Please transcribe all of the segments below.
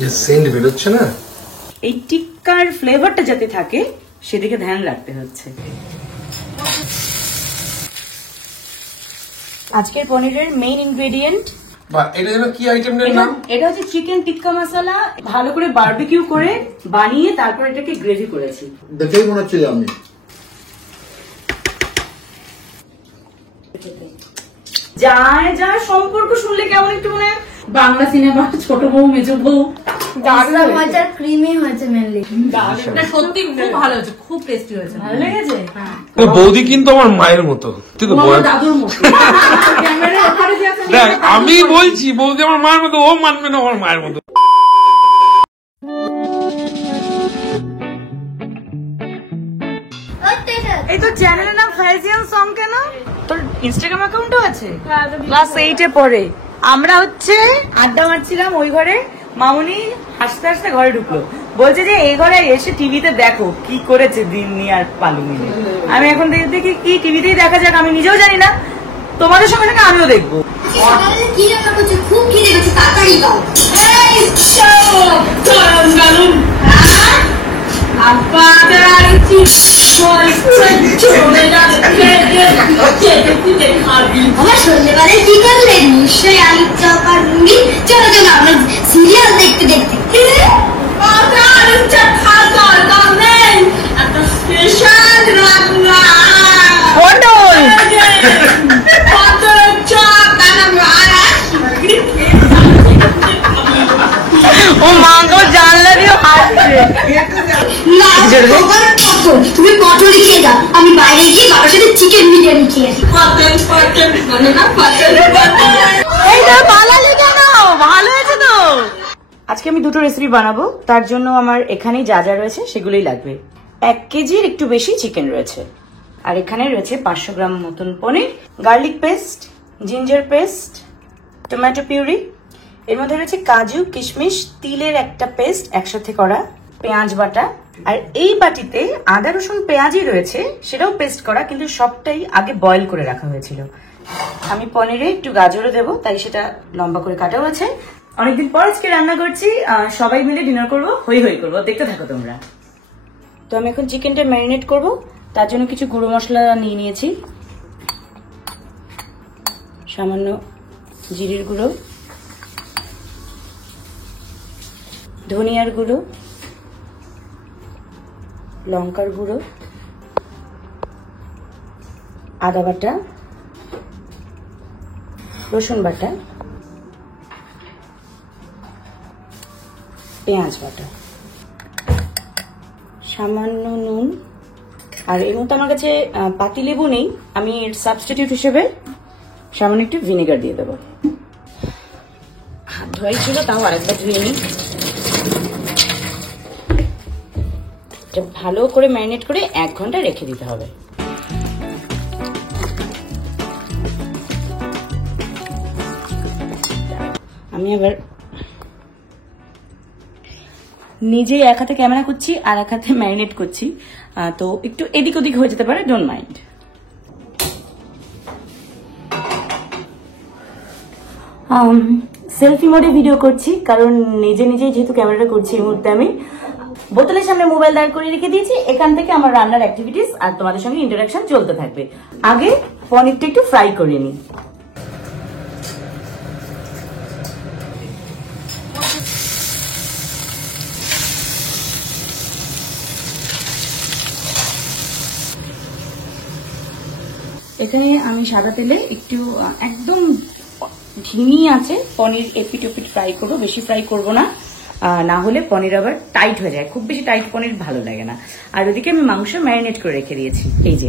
যে সেন্ট বেরোচ্ছে না, এই টিক্কার ফ্লেভারটা যাতে থাকে সেদিকে ধ্যান রাখতে হচ্ছে। আজকের পনিরের মেইন ইনগ্রেডিয়েন্ট, এটা কি আইটেমটার নাম? এটা হচ্ছে চিকেন টিক্কা মশলা। ভালো করে বারবিকিউ করে বানিয়ে তারপর এটাকে গ্রেভি করেছি। দেখেই মনে হচ্ছে আমি যার সম্পর্ক শুনলে কেমন একটু মনে বাংলা সিনেমা ছোট বউ মেজো বউ। মজার ক্রিমি হয়েছে মেনলি। সত্যি খুব ভালো হয়েছে, খুব টেস্টি হয়েছে। ভালো লেগেছে? বৌদি কিন্তু আমার মায়ের মতো, তুই তো দাদুর মতো। দেখ আমি বলছি বৌদি আমার মায়ের মতো, ও মানবে না আমার মায়ের মতো। এই তো চ্যানেলের নাম ফাইজিয়ান সং কেন? তোর ইনস্টাগ্রাম অ্যাকাউন্টও আছে? ক্লাস 8 এ পড়ে। আমরা হচ্ছে আড্ডা মারছিলাম ওই ঘরে, মামুনি হাসতে হাসতে ঘরে ঢুকলো, বলছে যে এই ঘরে এসে টিভিতে দেখো কি করেছে দিননি আর পালু মিলে। আমি এখন দেখি কি টিভিতেই দেখা যাক, আমি নিজেও জানি না, তোমাদের সঙ্গে সঙ্গে আমিও দেখবো। কি রান্না করছে? খুব খিদে পেয়েছে, তাড়াতাড়ি দাও। আমার সন্ধ্যেবেলায় কি করলেন? নিশ্চয়ই আলুর চপ আর মুড়ি। চলো চলো আমরা সিরিয়াল দেখতে দেখতে আলুর চপ খাওয়ার দরকার নেই, একটা স্পেশাল রান্না ও মাংস জানলা দিয়ে হাসছে। তুমি পটল খেয়ে যাও, আমি বাইরে গিয়ে বাবার সাথে চিকেন বিরিয়ানি খেয়ে আসি। ভালো হয়েছে তো। আজকে আমি দুটো রেসিপি বানাবো, তার জন্য আমার এখানেই যা যা রয়েছে সেগুলোই লাগবে। 1 কেজির একটু বেশি চিকেন রয়েছে, আর এখানে রয়েছে 500 গ্রাম মতন paneer, garlic paste, ginger paste, tomato puree, এর মধ্যে রয়েছে কাজু, কিশমিশ, তিলের একটা পেস্ট একসাথে করা, পেঁয়াজ বাটা, আর এই বাটিতে আদা রসুন পেঁয়াজই রয়েছে, সেটাও পেস্ট করা, কিন্তু সবটাই আগে বয়েল করে রাখা হয়েছিল। আমি পনিরে একটু গাজরও দেবো, তাই সেটা লম্বা করে কাটাও আছে। অনেকদিন পর আজকে রান্না করছি, সবাই মিলে ডিনার করবো, হই হই করবো, দেখতে থাকো তোমরা। তো আমি এখন চিকেনটা ম্যারিনেট করব, তার জন্য কিছু গুঁড়ো মশলা নিয়ে নিয়েছি। সামান্য জিরের গুঁড়ো, ধনিয়ার গুঁড়ো, লঙ্কার গুঁড়ো, আদা বাটা, রসুন বাটা, পেঁয়াজ বাটা, সামান্য নুন, আর এর মধ্যে আমার কাছে পাতিলেবু নেই, আমি এর সাবস্টিটিউট হিসেবে সামান্য একটু ভিনেগার দিয়ে দেবো। হাত ধোয়াই ছিল, তাও আরেকবার ধুয়ে নিই। ভালো করে ম্যারিনেট করে 1 ঘন্টা রেখে দিতে হবে। আমি আবার নিজেই এক হাতে ক্যামেরা করছি আর এক হাতে ম্যারিনেট করছি, তো একটু এদিক ওদিক হয়ে যেতে পারে, ডোন্ট মাইন্ড। সেলফি মোডে ভিডিও করছি, কারণ নিজে নিজেই যেহেতু ক্যামেরাটা করছি এই মুহূর্তে, আমি বোতলের সামনে মোবাইল দাঁড় করে রেখে দিয়েছি। এখান থেকে আমার রান্নার অ্যাক্টিভিটিস আর তোমাদের সঙ্গে ইন্টারাকশন চলতে থাকবে। আগে পনিরটা একটু ফ্রাই করে নিই। এখানে আমি সাদা তেলে একটু একদম ধিমি আছে পনির এপিট ওপিট ফ্রাই করবো, বেশি ফ্রাই করবো না, না হলে পনির আবার টাইট হয়ে যায়, খুব বেশি টাইট পনির ভালো লাগে না। আর ওদিকে আমি মাংস ম্যারিনেট করে রেখে দিয়েছি, এই যে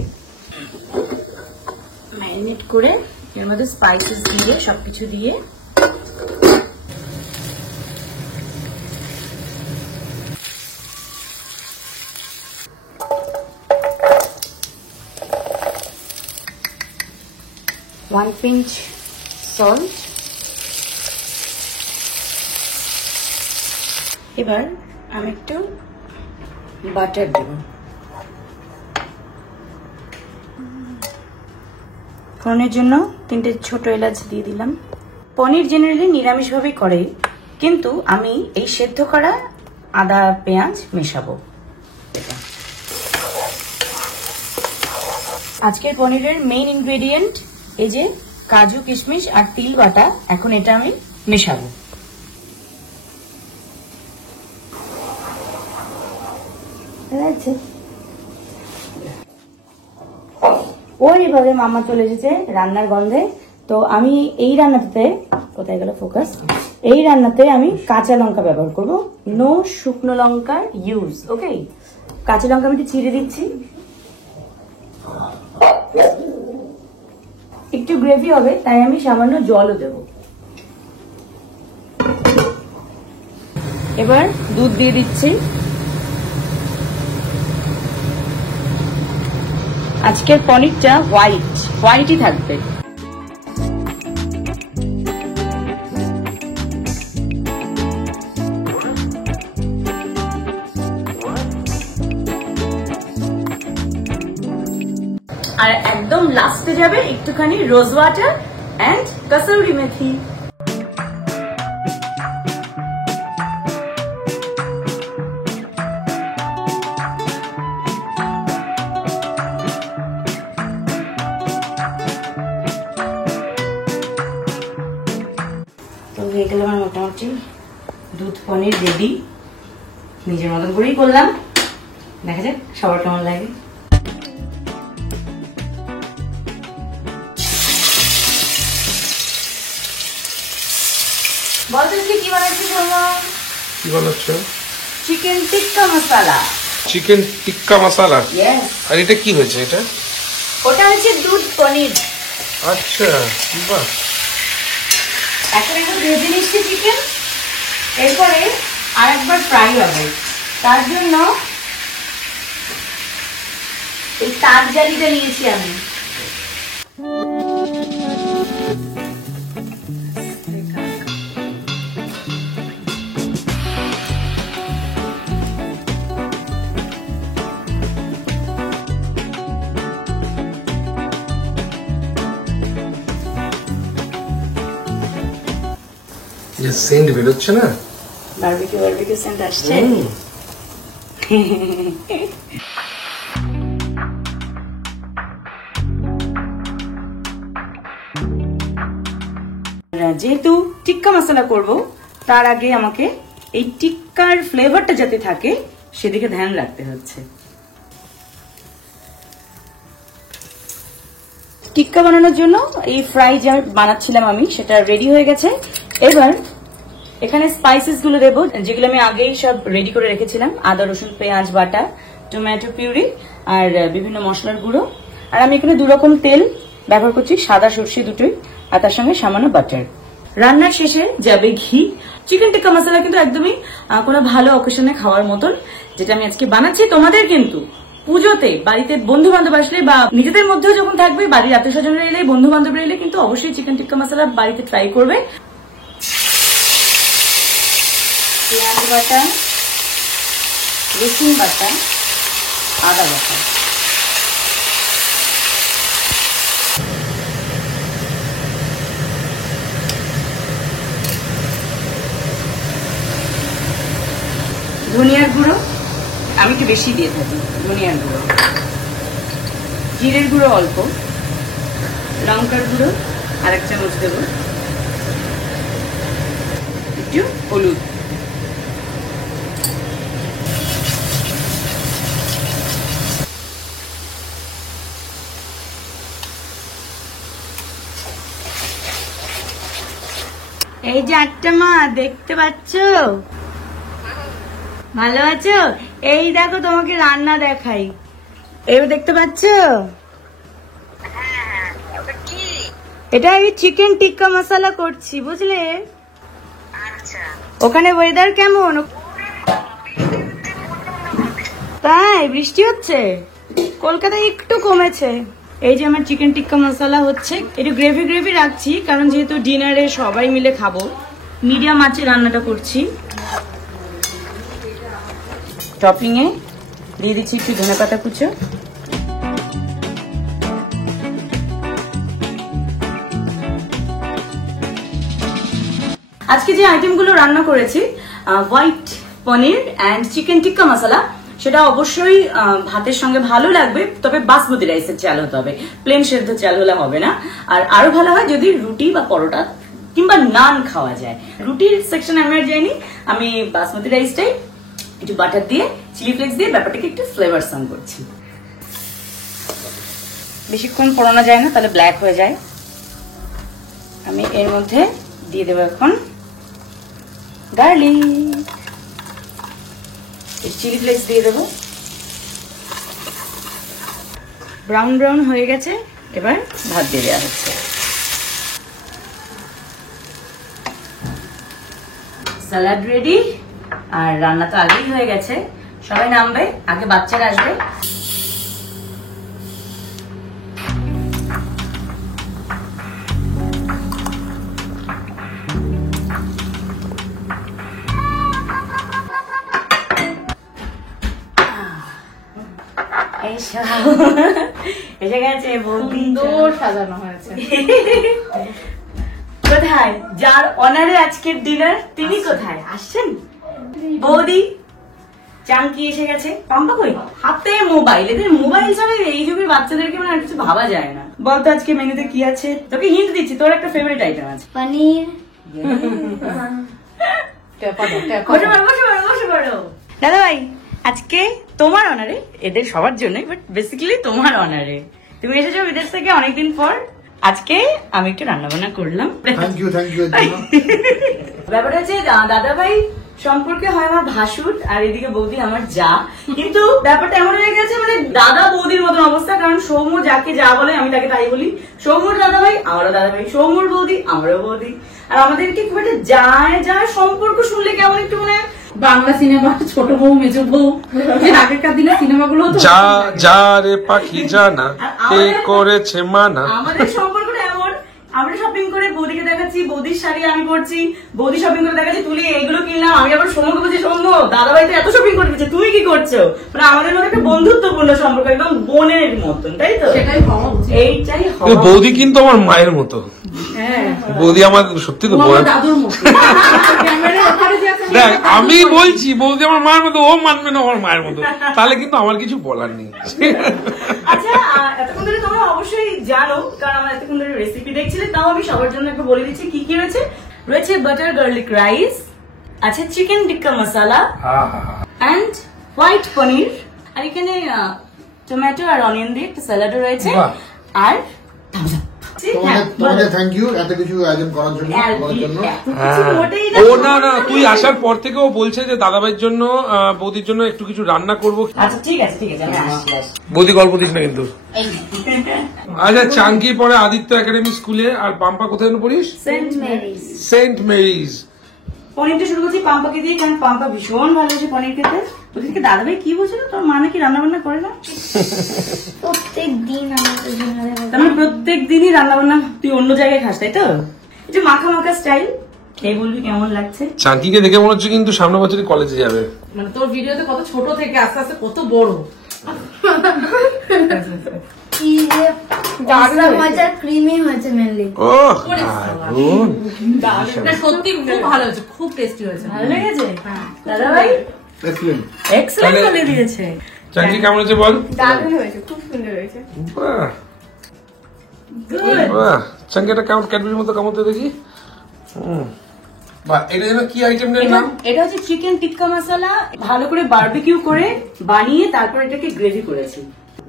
ম্যারিনেট করে এর মধ্যে স্পাইসেস দিয়ে সবকিছু দিয়ে one pinch salt, এবার আমি একটু বাটার দেব, ফোড়নের জন্য 3টে ছোট এলাচ দিয়ে দিলাম। পনির জেনারেলি নিরামিষ ভাবেই করে, কিন্তু আমি এই সেদ্ধ করা আদা পেঁয়াজ মেশাবো। আজকের পনিরের মেইন ইনগ্রেডিয়েন্ট এই যে কাজু কিশমিশ আর তিল বাটা। এখন এটা আমি মেশাবো। ওইভাবে মামা চলে এসেছে রান্নার গন্ধে। তো আমি এই রান্নাতে, কোথায় গেল ফোকাস, এই রান্নাতে আমি কাঁচা লঙ্কা ব্যবহার করব, নো শুকনো লঙ্কার ইউজ। ওকে, কাঁচা লঙ্কা আমি একটু ছিঁড়ে দিচ্ছি। একটু গ্রেভি হবে তাই আমি সামান্য জলও দেব। এবার দুধ দিয়ে দিচ্ছি। আজকের পনিরটা হোয়াইটই থাকবে। আর একদম লাস্টে যাবে একটুখানি rose water and kasuri methi. তো হয়ে গেল আমার মোটামুটি দুধ পনির রেডি। নিজের মতন করেই করলাম, দেখা যাক সবার কেমন লাগে। বলতে কি বানাচ্ছি বলবো? কি বানাচ্ছ? চিকেন টিক্কা মশলা। চিকেন টিক্কা মশলা? ইয়েস। আর এটা কি হয়েছে? এটা ওটা হচ্ছে দুধ পনির। আচ্ছা, বাহ। এখন একটু ভেজে নিচ্ছি চিকেন, এরপরে আর একবার ফ্রাই হবে। তার জন্য এই তার জালিটা নিয়েছি আমি। সেন্ট বেরোচ্ছে না? বারবিকিউ সেন্ট আসছে। যেহেতু টিক্কা মশলা করব, তার আগে আমাকে এই টিক্কার ফ্লেভারটা যাতে থাকে সেদিকে ধ্যান রাখতে হচ্ছে। টিক্কা বানানোর জন্য এই ফ্রাই যা বানাচ্ছিলাম আমি সেটা রেডি হয়ে গেছে। এবার এখানে স্পাইসেস গুলো দেবো, যেগুলো আমি আগেই সব রেডি করে রেখেছিলাম। আদা রসুন পেঁয়াজ বাটা, টমেটো পিউরি আর বিভিন্ন মশলার গুঁড়ো। আর আমি এখানে 2 রকম তেল ব্যবহার করছি, সাদা সর্ষে দুটোই, আর তার সঙ্গে সামান্য বাটার। রান্নার শেষে যাবে ঘি। চিকেন টিক্কা মশলা কিন্তু একদমই কোনো ভালো অকেশনে খাওয়ার মতন, যেটা আমি আজকে বানাচ্ছি তোমাদের কিন্তু পুজোতে, বাড়িতে বন্ধু বান্ধব আসলে বা নিজেদের মধ্যেও যখন থাকবে, বাড়ির আত্মীয় স্বজনরা এলে, বন্ধু বান্ধবরা এলে কিন্তু অবশ্যই চিকেন টিক্কা মশলা বাড়িতে ট্রাই করবে। পেঁয়াজ বাটা, রসুন বাটা, আদা বাটা, ধনিয়ার গুঁড়ো আমি একটু বেশি দিয়ে থাকি, ধনিয়ার গুঁড়ো, জিরের গুঁড়ো অল্প, লঙ্কার গুঁড়ো আর 1 চামচ দেবো, একটু হলুদ। এই যে একটা মা দেখতে পাচ্ছ, ভালো আছো? এই দেখো তোমাকে রান্না দেখাই, এবার দেখতে পাচ্ছ? এটা এই চিকেন টিক্কা মশলা করছি, বুঝলে? ওখানে ওয়েদার কেমন? তাই বৃষ্টি হচ্ছে? কলকাতায় একটু কমেছে। এই যে আমার চিকেন টিক্কা মশলা হচ্ছে, একটু গ্রেভি গ্রেভি রাখছি কারণ যেহেতু ডিনারে সবাই মিলে খাবো। মিডিয়াম আঁচে রান্নাটা করছি। টপিং এ দিয়ে দিচ্ছি একটু ধনেপাতা কুচো, আজকে যে আইটেমগুলো রান্না করেছি, white paneer and chicken tikka মশলা, সেটা অবশ্যই ভাতের সঙ্গে ভালো লাগবে, তবে বাসমতি রাইসের চাল হতে হবে, প্লেন সেদ্ধ চাল হলে হবে না। আর আরো ভালো হয় যদি রুটি বা পরোটা কিংবা নান খাওয়া যায়। রুটির সেকশন আমি আর যাইনি, আমি বাসমতি রাইসটাই একটু বাটার দিয়ে চিলি ফ্লেক্স দিয়ে ব্যাপারটাকে একটু ফ্লেভার সাম করছি। বেশিক্ষণ পোড়ানো যায় না, তাহলে ব্ল্যাক হয়ে যায়। আমি এর মধ্যে দিয়ে দেবো এখন গার্লিক, চিলি ফ্লেক্স দিয়ে দেবো। ব্রাউন ব্রাউন হয়ে গেছে, এবার ভাত দিয়ে দেওয়া হচ্ছে। স্যালাড রেডি, আর রান্না তো আগেই হয়ে গেছে। সবাই নামবে, আগে বাচ্চারা আসবে। এসে গেছে বৌদি, সুন্দর সাজানো হয়েছে। কোথায় যার অনারে আজকের ডিনার, তিনি কোথায় আসছেন? বৌদি, চাঙ্কি এসে গেছে। পাম্পা কই? হাতে মোবাইল। এদের মোবাইল ছাড়া এই যুগের বাচ্চাদেরকে মানে আর কিছু ভাবা যায় না। বলতো আজকে মেনুতে কি আছে? তোকে হিন্ট দিচ্ছি, তোর একটা ফেভারিট আইটেম আছে। পনির। দাদা ভাই, আজকে তোমার অনারে, এদের সবার জন্য, বাট বেসিক্যালি তোমার অনারে তুমি এসেছো বিদেশ থেকে অনেকদিন পর। আজকে আমি একটু রান্না বান্না করলাম। Thank you. ব্যাপারটা হচ্ছে দাদা ভাই সম্পর্কে হয় আমার ভাসুর, আর এদিকে বৌদি আমার যা। কিন্তু ব্যাপারটা এমন হয়ে গেছে মানে দাদা বৌদির মতন অবস্থা, কারণ সৌম্য যাকে যা বলে আমি তাকে তাই বলি। সৌম্যর দাদা ভাই আমারও দাদা ভাই, সৌম্যর বৌদি আমারও বৌদি। আর আমাদেরকে খুব একটা যায় সম্পর্ক শুনলে কেমন একটু মানে বাংলা সিনেমা ছোট বউ মেজ বউ, আগেকার দিনে সিনেমাগুলো যা যা রে পাখি জানা কে করেছে মানা। আমাদের সম্পর্কটা এমন, আমরা শপিং করে বৌদিকে দেখাচ্ছি, বৌদির শাড়ি আমি পরছি, বৌদি শপিং করে দেখাচ্ছি তুলি এইগুলো কিনলাম, আমি আবার সৌম্যকে বলছি সৌম্য দাদা ভাই তো এত শপিং করে দিচ্ছে, তুই কি করছো? মানে আমাদের মধ্যে একটা বন্ধুত্বপূর্ণ সম্পর্ক, একদম বোনের মতন, তাই তো? সেটাই হওয়া উচিত। এইটাই বৌদি কিন্তু আমার মায়ের মতো। হ্যাঁ, বৌদি আমার সত্যি তো আমার দাদুর মতো। ক্যামেরার ওখানে যে আছে, দেখ, আমি বলছি বৌদি আমার মায়ের মতো, ও মানবে না আমার মায়ের মতো, তাহলে কিন্তু আমার কিছু বলার নেই। আচ্ছা, এতক্ষণ ধরে তোমরা অবশ্যই জানো, কারণ আমরা এতক্ষণ ধরে রেসিপি দেখছিলে, তাও আমি সবার জন্য একটু বলে দিচ্ছি কি কি রয়েছে। রয়েছে বাটার গার্লিক রাইস, আছে chicken tikka masala and white paneer, আর এখানে টমেটো আর অনিয়ন দিয়ে একটা স্যালাডও রয়েছে, আর তোমাদের থ্যাংক ইউ এত কিছু আয়োজন করার জন্য। ও না না, তুই আসার পর থেকে ও বলছে যে দাদাভাইয়ের জন্য বৌদির জন্য একটু কিছু রান্না করবো। আচ্ছা ঠিক আছে আমি আসছি। বৌদি গল্প দিস না কিন্তু। আচ্ছা, চাঙ্কি পড়ে আদিত্য একাডেমি স্কুলে, আর পাম্পা কোথায় পড়িস? Saint Mary's. পনিরটা শুরু করছি পাম্পাকে দিয়ে, কারণ পাম্পা ভীষণ ভালোবাসে পনির খেতে। ওদিকে দাদা ভাই কি বলছিল, তোর মা নাকি রান্না বান্না করে না? প্রত্যেক দিন আমাদের তাহলে প্রত্যেক দিনই রান্না বান্না তুই অন্য জায়গায় খাস, তাই তো? এই যে মাখা মাখা স্টাইল, খেয়ে বলবি কেমন লাগছে। চাঙ্কিকে দেখে মনে হচ্ছে কিন্তু সামনে বছরই কলেজে যাবে। মানে তোর ভিডিওতে কত ছোট থেকে আস্তে আস্তে কত বড়। কি যে দারুণ মজার ক্রিমি হয়েছে মেনলি। ও দারুণ। না সত্যি খুব ভালো হয়েছে, খুব টেস্টি হয়েছে। ভালো লেগেছে দাদা ভাই? এক্সেলেন্ট বলে দিয়েছে। চাঙ্কি কেমন হয়েছে বল? দারুণ হয়েছে, খুব সুন্দর হয়েছে। বাহ গুড। বাহ, চাঙ্কি এটা কেমন ক্যাডবেরির মতো কামড়তে দেখি। বাহ, এটা যেন কি আইটেমের নাম? এটা হচ্ছে চিকেন টিক্কা মশলা, ভালো করে বারবিকিউ করে বানিয়ে তারপর এটাকে গ্রেভি করেছি।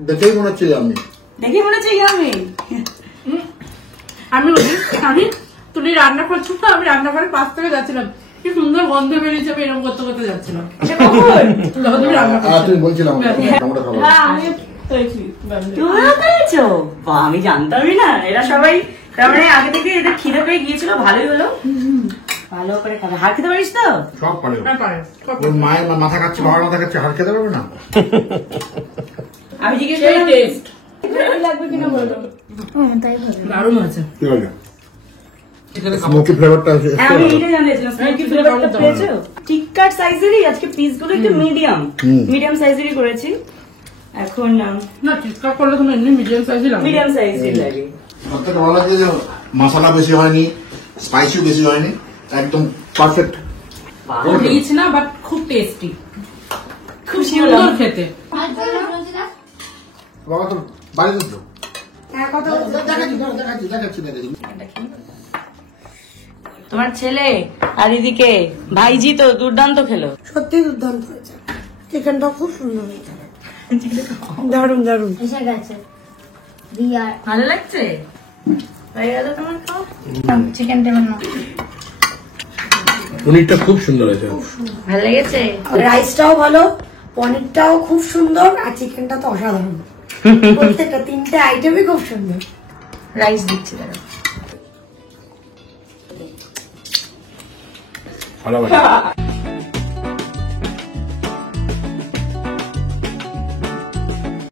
দেখেই মনে হচ্ছে আমি দেখি মনে হচ্ছে ইয়ামি। আমি তুমি রান্না করছো তো, আমি রান্নাঘরের পাশ থেকে যাচ্ছিলাম, কি সুন্দর গন্ধ বেরিয়েছে, আমি এরকম করতে করতে যাচ্ছিলাম। তুমি রান্না করছো। তুমি বলছিলাম টমেটো খাবো। তুমিও পেয়েছো? বাহ, আমি জানতামই না। এরা সবাই তার মানে আগে থেকে এদের খিদে পেয়ে গিয়েছিল, ভালোই হলো। ভালো করে খাবে। হার খেতে পারিস তো? সব পারে। হ্যাঁ, পারে। ওর মায়ের মাথা খাচ্ছে, বাবার মাথা খাচ্ছে, হার খেতে পারবে না। আমি জিজ্ঞেস সেই করলাম টেস্ট লাগবে কিনা, বললো তাই ভালো। দারুণ হয়েছে। ঠিক আছে, স্মোকি ফ্লেভারটা আছে। আমি এইটা জানিয়েছিলাম, স্মোকি ফ্লেভারটা পেয়েছো? টিক্কার সাইজেরই আজকে পিসগুলো একটু মিডিয়াম সাইজেরই করেছি। এখন না টিক্কা করলে তুমি এমনি মিডিয়াম সাইজই লাগবে। মিডিয়াম সাইজের লাগে। সবথেকে ভালো লাগছে যে মশলা বেশি হয়নি, স্পাইসিও বেশি হয়নি, একদম পারফেক্ট। রিচ না বাট খুব টেস্টি, খুব খুশি সুন্দর হলাম। খেতে। বাবা তো বাড়িতে তো হ্যাঁ, কথা বলছি। দেখাচ্ছি। তোমার ছেলে আর এদিকে ভাইজি তো দুর্দান্ত খেলো। সত্যি দুর্দান্ত হয়েছে, চিকেনটা খুব সুন্দর হয়েছে, দারুন দারুন এসে গেছে। বিয়ার ভালো লাগছে? হয়ে গেল তোমার খাওয়া? চিকেন টেবিল না, পনিরটা খুব সুন্দর হয়েছে। ভালো লেগেছে? রাইসটাও ভালো, পনিরটাও খুব সুন্দর, আর চিকেনটা তো অসাধারণ। প্রত্যেকটা 3টে আইটেমই খুব সুন্দর। রাইস দিচ্ছি দাঁড়াও। ভালো